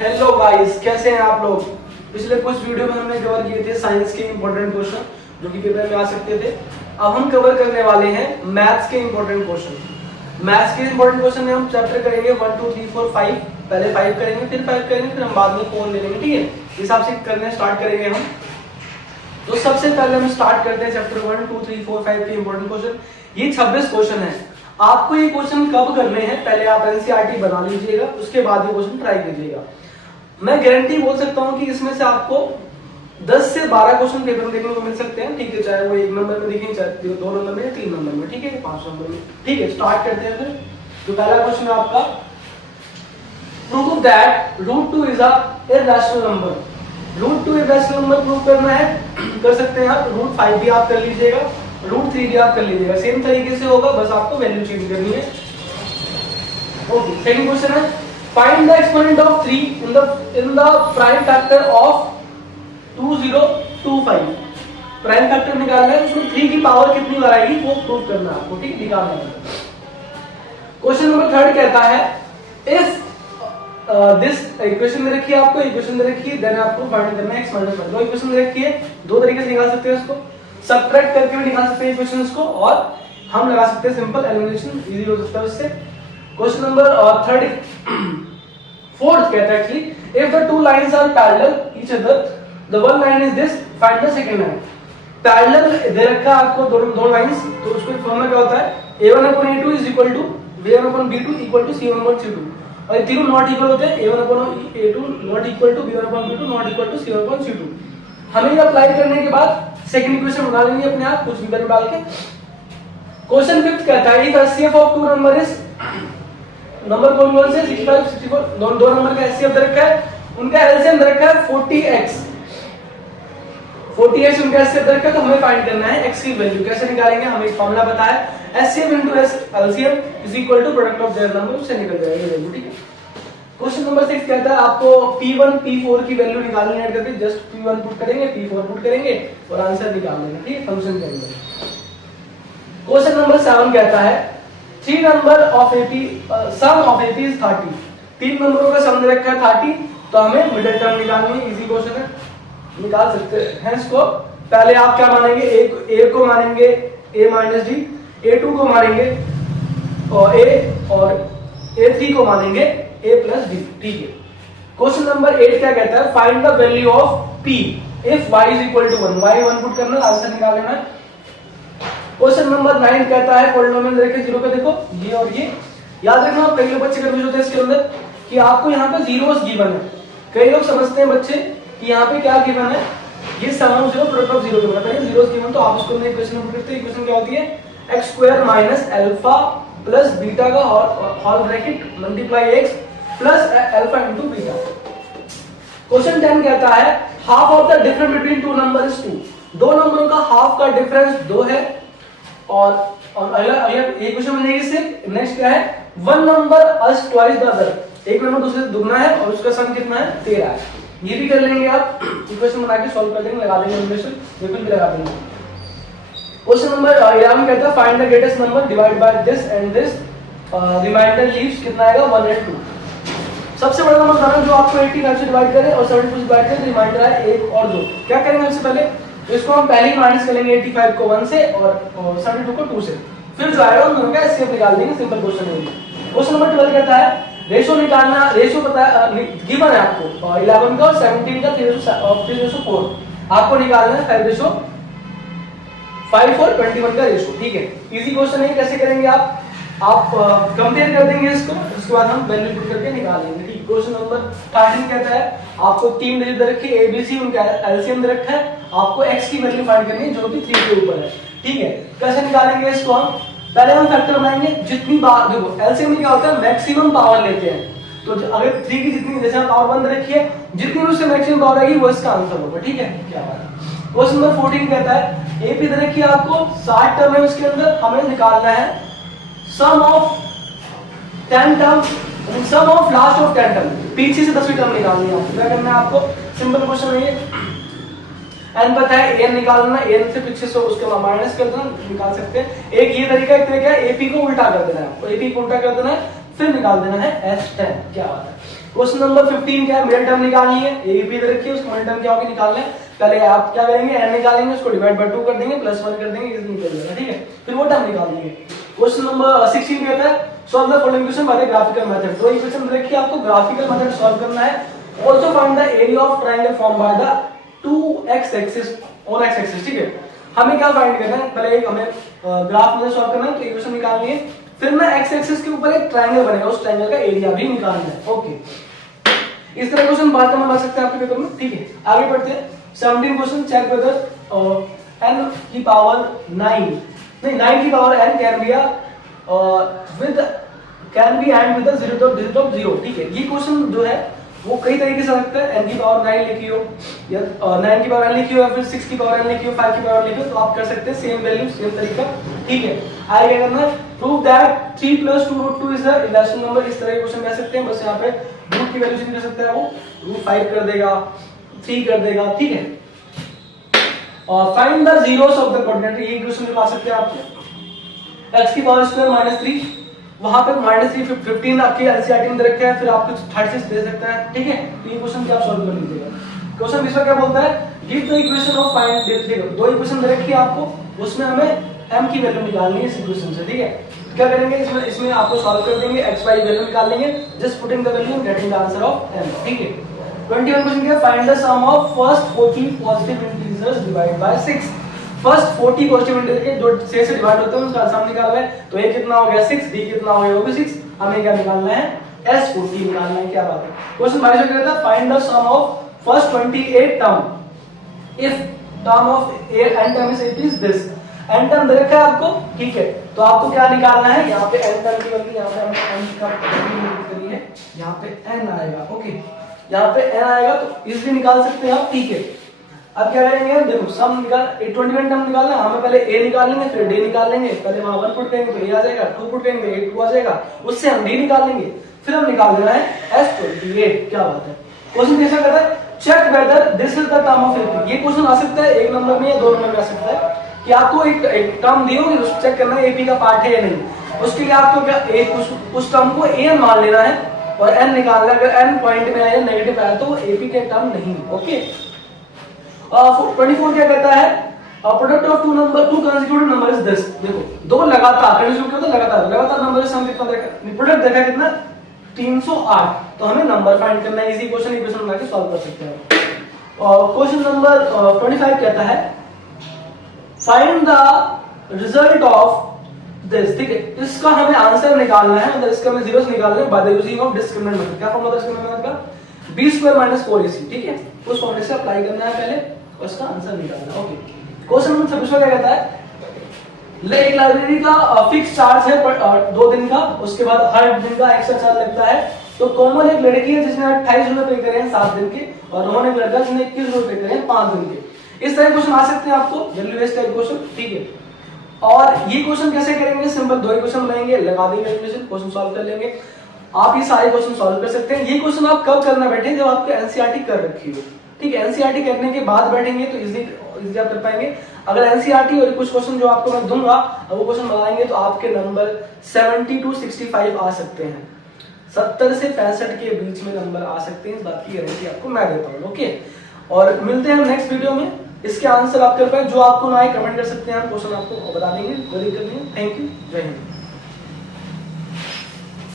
Hello guys, कैसे हैं आप लोग। पिछले कुछ वीडियो में हमने कवर किए थे साइंस के इंपॉर्टेंट क्वेश्चन जो कि पेपर में आ सकते थे। अब हम कवर करने वाले हैं मैथ्स के इंपॉर्टेंट क्वेश्चन। मैथ्स के इंपॉर्टेंट क्वेश्चन में हम चैप्टर करेंगे 1 2 3 4 5। पहले 5 करेंगे, फिर 5 करेंगे, फिर हम बाद में 4 ले लेंगे। ठीक है, इस हिसाब से करने स्टार्ट करेंगे हम। तो सबसे पहले हम स्टार्ट करते हैं चैप्टर 1 2 3 4 5 के इंपॉर्टेंट क्वेश्चन। ये 26 क्वेश्चन है। आपको ये क्वेश्चन कब करने हैं, पहले आप एनसीईआरटी बना लीजिएगा, उसके बाद ये क्वेश्चन ट्राई कीजिएगा। मैं गारंटी बोल सकता हूं कि इसमें से आपको 10 से 12 क्वेश्चन पेपर में देखने को मिल सकते हैं। ठीक है, चाहे वो 1 नंबर में दिखें, चाहे 2 नंबर में, 3 नंबर में, ठीक है, 5 नंबर में। ठीक है, स्टार्ट करते हैं फिर। तो पहला क्वेश्चन है आपका, prove that √2 is a irrational number. √2 irrational number prove करना है, कर सकते हैं आप। √5 भी आप कर लीजिएगा, √3 भी आप कर लीजिएगा, सेम तरीके से होगा, बस आपको वैल्यू चेंज करनी है। ओके, सेकंड क्वेश्चन है, find the exponent of 3 in the prime factor of 2025। Prime factor निकालना है, उसमें 3 की पावर कितनी बार आएगी वो प्रूव करना है आपको। ठीक, निकालना है। क्वेश्चन नंबर 3 कहता है, इफ दिस इक्वेशन में रखिए, आपको इक्वेशन में रखिए, देन आपको फाइंड करना है x - 1। दो इक्वेशन में रखिए, दो तरीके से निकाल सकते हैं इसको। सबट्रैक्ट करके भी निकाल सकते हैं इक्वेशंस को, और हम लगा सकते हैं सिंपल एलिमिनेशन, इजी हो सकता है उससे। क्वेश्चन नंबर 4 कहता है कि if the two lines are parallel each other, the one line is this, find the second line. Parallel दे रखा है आपको दो लाइंस, तो उसको फॉर्मूला क्या होता है, a1/a2 = b1/b2 = c1/c2। और ये तीनों नॉट इक्वल होते हैं, a1/a2 not equal to b1/b2 not equal to c1/c2। हमें ये अप्लाई करने के बाद सेकंड इक्वेशन बना लेंगे अपने आप, कुछ भी वैल्यू डाल के। क्वेश्चन 5 कहता है, if HCF of two number is, number कौन से 65 64, दो नंबर का HCF दे रखा है, उनका एलसीएम दे रखा है 40x उनका HCF दे रखा है। तो हमें फाइंड करना है x की वैल्यू। कैसे निकालेंगे, हमें एक फार्मूला पता है, HCF * LCM = product of their number, उससे निकल जाएगा ये वैल्यू। ठीक है, क्वेश्चन नंबर 6 कहता है, आपको P1 P4 की वैल्यू निकालनी है, करके जस्ट P1 पुट करेंगे, P4 पुट करेंगे और आंसर निकाल लेंगे। ठीक है, फंक्शन के अंदर। क्वेश्चन नंबर 7 कहता है, 3 number of AP, sum of AP is 30। 3 नंबरों का सम दे रखा है 30, तो हमें मिडिल टर्म निकालनी है। इजी क्वेश्चन है, निकाल सकते हैं इसको। पहले आप क्या मानेंगे, a को मानेंगे a - d, a2 को मानेंगे और a, और a3 को मानेंगे a + d। ठीक है, क्वेश्चन नंबर 8 क्या कहता है, find the value of p if y = 1। y 1 put करना, आंसर निकाल लेना है। क्वेश्चन नंबर 9 कहता है, पॉलिनोमियल देखे 0 पे, देखो ये और ये याद रखना। कई लोग बच्चे कंफ्यूज होते हैं इसके अंदर कि आपको यहाँ पे जीरोस गिवन है। कई लोग समझते हैं बच्चे कि यहाँ पे क्या गिवन है, ये सम ऑफ 0 प्रोडक्ट ऑफ 0 गिवन है। जीरोस गिवन, तो आप इसको अपने इक्वेशन में पुट करते हैं। इक्वेशन क्या होती है, x² - α + बीटा का whole bracket multiply x plus alpha * beta. Question 10 कहता है, half of the difference between two number is 2। दो नंबरों का हाफ का डिफरेंस 2 है। और अगला एक क्वेश्चन बनेगी से, नेक्स्ट क्या है, one number us twice the other. एक नंबर दूसरे से दुगना है और उसका सम कितना है, 13 है। ये भी कर लेंगे आप, इक्वेशन बना के सॉल्व कर देंगे, लगा देंगे इक्वेशन, बिल्कुल भी लगा देंगे। क्वेश्चन नंबर 11 कहता है, find the greatest number, divide by this and this, remainder leaves कितना आएगा, 1 और 2। सबसे बड़ा नंबर बताना जो आपको 85 से डिवाइड करे और 72 से डिवाइड करे, रिमाइंडर है 1 और 2। क्या करेंगे सबसे पहले, इसको हम पहले ही माइनस करेंगे, 85 को 1 से और 72 को 2 से, फिर जो आएगा उन दोनों का एचसीएफ निकाल देंगे। सिंपल क्वेश्चन है। क्वेश्चन नंबर 12 कहता है, रेशो निकालना, रेशो पता गिवन है आपको 11 का और 17 का 3:4 आपको निकालना है 5:5 और 21 का रेशो। ठीक है, इजी क्वेश्चन है। कैसे करेंगे आप कंपेयर कर देंगे इसको, उसके बाद हम वैल्यू पुट करके निकाल लेंगे। ठीक, क्वेश्चन नंबर 13 कहता है, आपको 3 डिजिट दे रखे a b c, उनका एलसीएम दे रखा है, आपको x की वैल्यू फाइंड करनी है जो कि 3 के ऊपर है। ठीक है, कैसे निकालेंगे इसको हम, पहले हम फैक्टर बनाएंगे। जितनी बार देखो एलसीएम में क्या होता है, मैक्सिमम पावर लेते हैं। तो अगर 3 की जितनी, जैसे पावर 1 दे रखी है, जितनी उससे मैक्सिमम पावर आएगी वो इसका आंसर होगा। ठीक है, क्या बात है। क्वेश्चन नंबर 14 कहता है, AP दे रखी है आपको, 60 टर्म है, उसके अंदर हमें निकालना है sum of 10 term, sum of last of 10 term, पीछे से 10वीं टर्म निकालनी है आपको। क्या करना है आपको, सिंपल क्वेश्चन है ये। n पता है, n निकालना, n से पीछे से उसके माइनस कर देना, निकाल सकते हैं। एक ये तरीका, एक तरीका है AP को उल्टा कर देना है आपको। AP को उल्टा कर देना है, फिर निकाल देना है S10। क्या बात है। क्वेश्चन नंबर 15 क्या है, मिडिल टर्म निकालनी है, ए बी इधर रखिए, उसको मिडिल टर्म क्या होगी निकालना है। पहले आप क्या करेंगे, n निकालेंगे, उसको डिवाइड बाय 2 कर देंगे, प्लस 1 कर देंगे, इजी निकल जाएगा, ठीक है। फिर वो टर्म निकाल देंगे। क्वेश्चन नंबर 16 कहता है solve the following question by the graphical method. तो ये क्वेश्चन देखिए आपको ग्राफिकल मेथड सॉल्व करना है। Also find the area of triangle form by the 2x axis और x एक्सिस, ठीक है। हमें क्या फाइंड करना है, पहले एक हमें ग्राफ में सॉल्व करना है, तो इक्वेशन निकालनी है, फिर ना x एक्सिस के ऊपर एक ट्रायंगल बनेगा, उस ट्रायंगल का एरिया भी निकालना है। ओके, इस तरह क्वेश्चन बाद में बन सकते हैं आपके पेपर में, ठीक है। आगे बढ़ते हैं। 17 क्वेश्चन, चेक वेदर n की पावर 9 नहीं 9 की power n can be and with 0.0, ठीक है। ये क्वेश्चन जो है वो कई तरीके से सकता है, n की पावर 9 लिखी हो या 9 की पावर n लिखी हो या फिर 6 की पावर n लिखी हो, 5 की पावर लिखी हो, तो आप कर सकते हैं सेम वैल्यू सेम तरीका, ठीक है। आगे क्या करना है, prove that 3 + 2√2 is the irrational number. इस तरह के क्वेश्चन कह सकते हैं, बस यहाँ पे रूट की वैल्यू चेंज कर सकते हैं, वो √5 कर देगा, 3 कर देगा, ठीक है। और find the zeros of the coordinate, ये क्वेश्चन निकाल सकते हैं आपको। x की पावर स्क्वायर -3, वहां पे -3 15 आपके एनसीईआरटी में दे रखा है, फिर आपको 36 दे सकता है, ठीक है। तो ये क्वेश्चन क्या आप सॉल्व कर लीजिएगा। क्वेश्चन इसका क्या बोलता है, give the equation of find, देखो दो इक्वेशन दे रखी है आपको, उसमें हमें m की वैल्यू निकालनी है इस इक्वेशन से, ठीक है। क्या करेंगे, इसमें आपको सॉल्व कर देंगे, x y वैल्यू निकाल लेंगे, just putting the value and getting the answer of m, ठीक है। 21 क्वेश्चन क्या है, find the sum of first 40 positive integers divide by 6। First 40 positive integer के जो 6 से डिवाइड होते हैं उसका सम निकालना है। तो a कितना हो गया 6, b कितना हो गया वो भी 6, हमें क्या निकालना है, s40 निकालना है। क्या बात है। क्वेश्चन 22 कहता है find the sum of first 28 term if term of n term is it is this. n term दे रखा है आपको, ठीक है। तो आपको क्या निकालना है, यहाँ पे n टर्म की वैल्यू, यहाँ पे हम n का करी है, यहाँ पे n आएगा, ओके। यहाँ पे n आएगा तो इजीली निकाल सकते हैं आप, ठीक है। अब क्या करेंगे, देखो सम निकाल 21 टर्म निकालना है, हमें पहले a निकाल लेंगे, फिर d निकाल लेंगे। पहले वहां 1 पुट करेंगे तो a आ जाएगा, 2 पुट करेंगे तो 2 आ जाएगा, उससे हम d निकाल लेंगे, फिर हम निकाल देना है s28। क्या बात है। क्वेश्चन कैसा करता है, check whether this is the term of AP। ये क्वेश्चन आ सकता है 1 नंबर में या 2 नंबर में आ सकता है कि आपको एक टर्म दी होगी, उसको चेक करना है AP का पार्ट है या नहीं। उसके लिए आपको क्या उस टर्म को a मान लेना है और n निकालना है। अगर n पॉइंट में आया नेगेटिव आया तो वो AP के टर्म नहीं, ओके। 24 क्या कहता है, product of to consecutive number is this. देखो दो लगातार कंसेक्यूटिव क्या होता है, लगातार नंबर से हम कितना देखा, प्रोडक्ट देखा कितना 308, तो हमें नंबर फाइंड करना है। इजी क्वेश्चन इक्वेशन बना के सॉल्व कर सकते हैं। और क्वेश्चन नंबर 25 कहता है find the result of this, ठीक है। इसका हमें आंसर निकालना है, मतलब इसका हमें जीरोस निकालना है by the using of discriminant method. क्या फॉर्मूला डिस्क्रिमिनेंट मेथड का, b² - 4ac, ठीक है। उस फॉर्मूले से अप्लाई करना है पहले और इसका आंसर निकालना है, ओके। क्वेश्चन नंबर 26 क्या कहता है, एक लाइब्रेरी का फिक्स चार्ज है 2 दिन का, उसके बाद हर दिन का एक्स्ट्रा चार्ज लगता है। तो कॉमन एक लड़की है जिसने 28 रुपए पे करे हैं 7 दिन के, और रोहन एक लड़का जिसने 21 रुपए पे करे हैं 5 दिन के। इस तरह क्वेश्चन आ सकते हैं आपको, वैल्यू बेस्ड टाइप क्वेश्चन, ठीक है। और ये क्वेश्चन कैसे करेंगे, सिंपल 2 इक्वेशन बनाएंगे, लगा देंगे इक्वेशन, क्वेश्चन सॉल्व कर लेंगे। आप ये सारे क्वेश्चन सॉल्व कर सकते हैं। ये क्वेश्चन आप कब करना बैठे, जब आपको एनसीईआरटी कर रखी हो, ठीक है। एनसीईआरटी करने के बाद बैठेंगे तो इजीली आप कर पाएंगे। अगर एनसीईआरटी और कुछ क्वेश्चन जो आपको मैं दूंगा वो क्वेश्चन बनाएंगे तो आपके नंबर 70 to 65 आ सकते हैं, 70 से 65 के बीच में नंबर आ सकते हैं, इस बात की गारंटी आपको मैं देता हूँ, ओके। और मिलते हैं नेक्स्ट वीडियो में। इसके आंसर आप कर पाए, जो आपको ना आए कमेंट कर सकते हैं, हम क्वेश्चन आपको बता देंगे, कोई दिक्कत नहीं। थैंक यू, जय हिंद।